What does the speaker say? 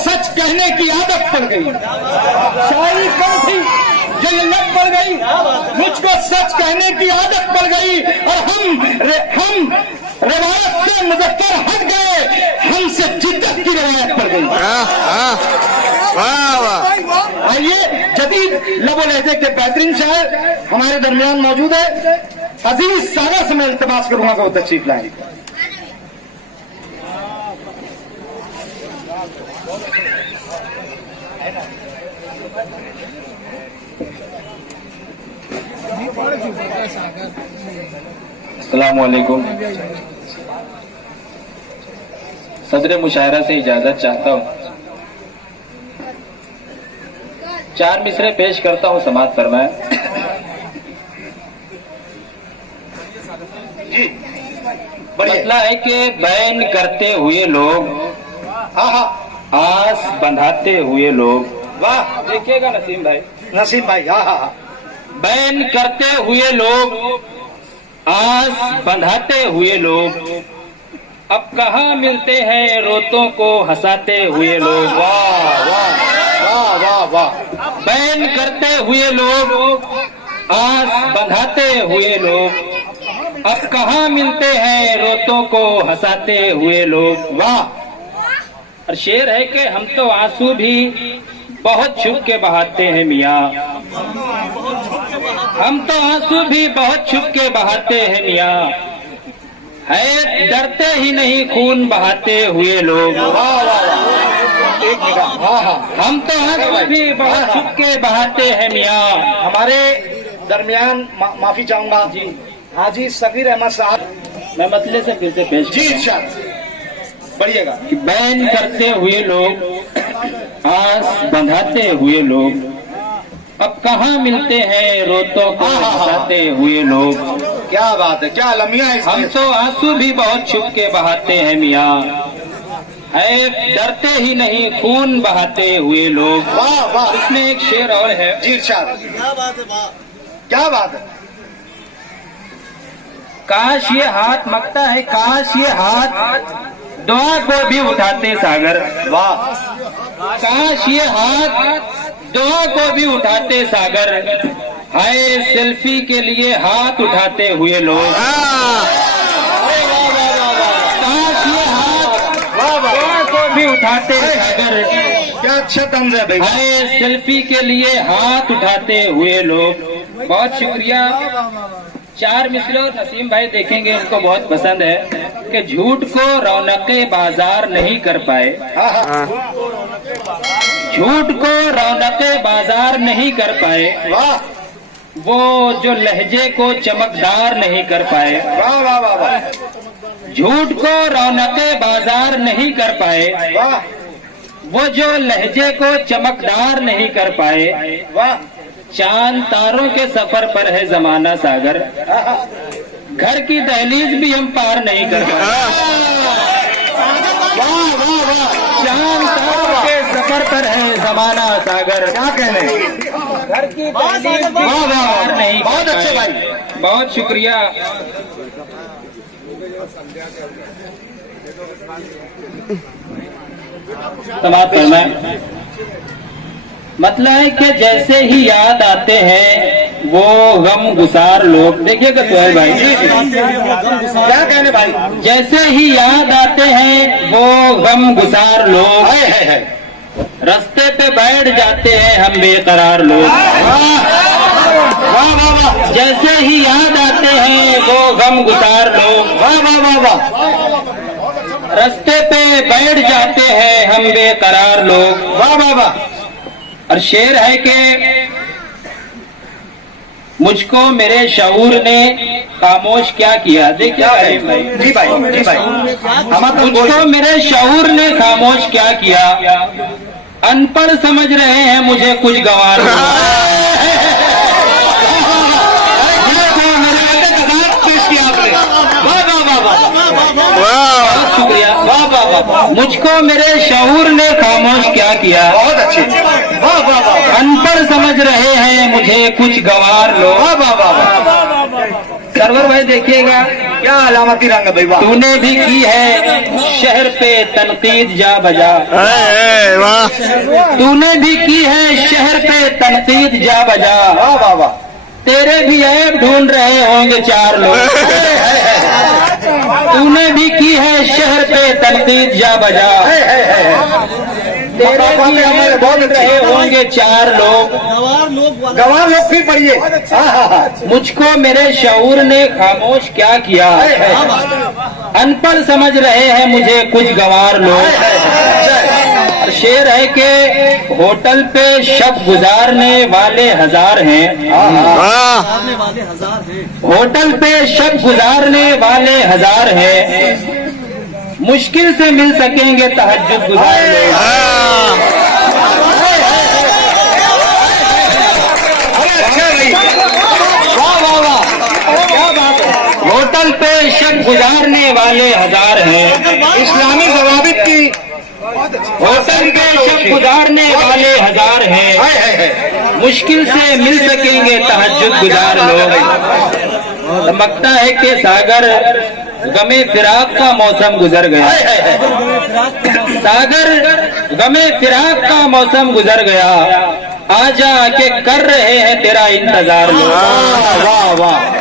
सच कहने की आदत पड़ गई। शायरी कम थी जो ये लत पड़ गई, मुझको सच कहने की आदत पड़ गई और हम रवायत से मुजफ्फर हट गए, हमसे जिद्दत की रवायत पड़ गई। आइए जदीद लबो लहजे के बेहतरीन शायर हमारे दरमियान मौजूद है। अजीज सारा से मैं इल्तिमास करूंगा कि वो तशरीफ लाएं। अस्सलाम वालेकुम। सदर मुशायरा से इजाजत चाहता हूँ। 4 मिसरे पेश करता हूँ, समाअत फरमाएं। मसला है कि बैन करते हुए लोग, आस बंधाते हुए लोग, वाह देखिएगा नसीम भाई, हाँ। बैन करते हुए लोग, आस बंधाते हुए लोग, अब कहाँ मिलते हैं रोतों को हंसाते हुए लोग। वाह वाह वाह वाह वाह। बैन करते हुए लोग, आस बंधाते हुए लोग, अब कहाँ मिलते हैं रोतों को हंसाते हुए लोग। वाह। और शेर है कि हम तो आंसू भी बहुत छुप के बहाते हैं मियाँ, हम तो आंसू भी बहुत छुप के बहाते हैं मियाँ, है डरते ही नहीं खून बहाते हुए लोग। एक निगाह, हाँ। हम तो आंसू भी बहुत छुप के बहाते हैं मियाँ। हमारे दरमियान माफी चाहूंगा जी, हाजी सगीर अहमद साहब, मैं मतले से फिर से पेश जी इरशाद बढ़िएगा। कि बैन करते हुए लोग, आस बंधाते हुए लोग, अब कहाँ मिलते हैं रोतों को हंसाते हुए लोग। क्या बात है, क्या लम्हा है। हम तो आंसू भी बहुत छुप के बहाते हैं मियाँ, है डरते ही नहीं खून बहाते हुए लोग। वाह वाह। इसमें एक शेर और है जी इरशाद। क्या बात है। काश ये हाथ मगता है, काश ये हाथ दुआ को भी उठाते सागर। वाह। काश ये हाथ दुआ को भी उठाते सागर, हाय सेल्फी के लिए हाथ उठाते हुए लोग। काश ये हाथ दुआ को भी उठाते सागर, क्या अच्छा तंज है भाई। हाय सेल्फी के लिए हाथ उठाते हुए लोग। बहुत शुक्रिया। 4 मिसरे और नसीम भाई देखेंगे, उनको बहुत पसंद है कि झूठ को रौनके बाजार नहीं कर पाए, झूठ को रौनके बाजार नहीं कर पाए, वाह। वो जो लहजे को चमकदार नहीं कर पाए। वाह वाह वाह वाह। झूठ को रौनके बाजार नहीं कर पाए, वाह। वो जो लहजे को चमकदार नहीं कर पाए। वाह। चांद तारों के सफर पर है जमाना सागर, घर की दहलीज भी हम पार नहीं कर पाए। वाह वाह वाह। चांद तारों के सफर पर है जमाना सागर, क्या कहने। घर की दहलीज भी हम पार नहीं कर पाए। बहुत अच्छे भाई, बहुत शुक्रिया। समाप्त करना है। मतलब है कि जैसे ही याद आते हैं वो गम गुसार लोग, देखिएगा सोहेल भाई, क्या कहने भाई। जैसे ही याद आते हैं वो गम गुसार लोग, रास्ते पे बैठ जाते हैं हम बेकरार लोग। वाह वाह वाह। जैसे ही याद आते हैं वो गम गुसार लोग, वाह वाह वाह वाह। रास्ते पे बैठ जाते हैं हम बेकरार लोग। वाह वाह वाह। और शेर है कि मुझको मेरे शऊर ने खामोश क्या किया। देखिए भाई, जी भाई, जी भाई। मुझको मेरे शऊर ने खामोश क्या किया, अनपढ़ समझ रहे हैं मुझे कुछ गंवार। शुक्रिया। वाह वाह वाह। मुझको मेरे शऊर ने खामोश क्या किया, बहुत अच्छे। वाह वाह वाह। अनपढ़ समझ रहे हैं मुझे कुछ गंवार लोग। वाह वाह वाह। सरवर भाई देखिएगा, क्या अलामती रंग है भाई, वाह। तूने भी की है शहर पे तनकीद जा बजा, तूने भी की है शहर पे तनकीद जा बजा, वाह वाह वाह। तेरे भी ऐब ढूंढ रहे होंगे 4 लोग, तूने भी की है शहर पे तनकीद जा बजा, तेरे भी ऐब ढूंढ रहे होंगे 4 लोग, गवार लोग फिर पढ़िए। मुझको मेरे शऊर ने खामोश क्या किया, अनपढ़ समझ रहे हैं मुझे कुछ गंवार लोग। शेर है कि होटल पे शब गुजारने वाले हजार हैं, होटल पे शब गुजारने वाले हजार हैं, मुश्किल से मिल सकेंगे तहज्जुद गुजार लोग। होटल पे शब गुजारने वाले हजार हैं, इस्लामी जवाबित की होटल पे शब गुजारने वाले हजार हैं, मुश्किल से मिल सकेंगे तहज्जुद गुजार लोग। चमकता है कि सागर गमे फिराक का मौसम गुजर गया, सागर गमे फिराक का मौसम गुजर गया, आजा के कर रहे हैं तेरा इंतजार लोग। वाह वाह।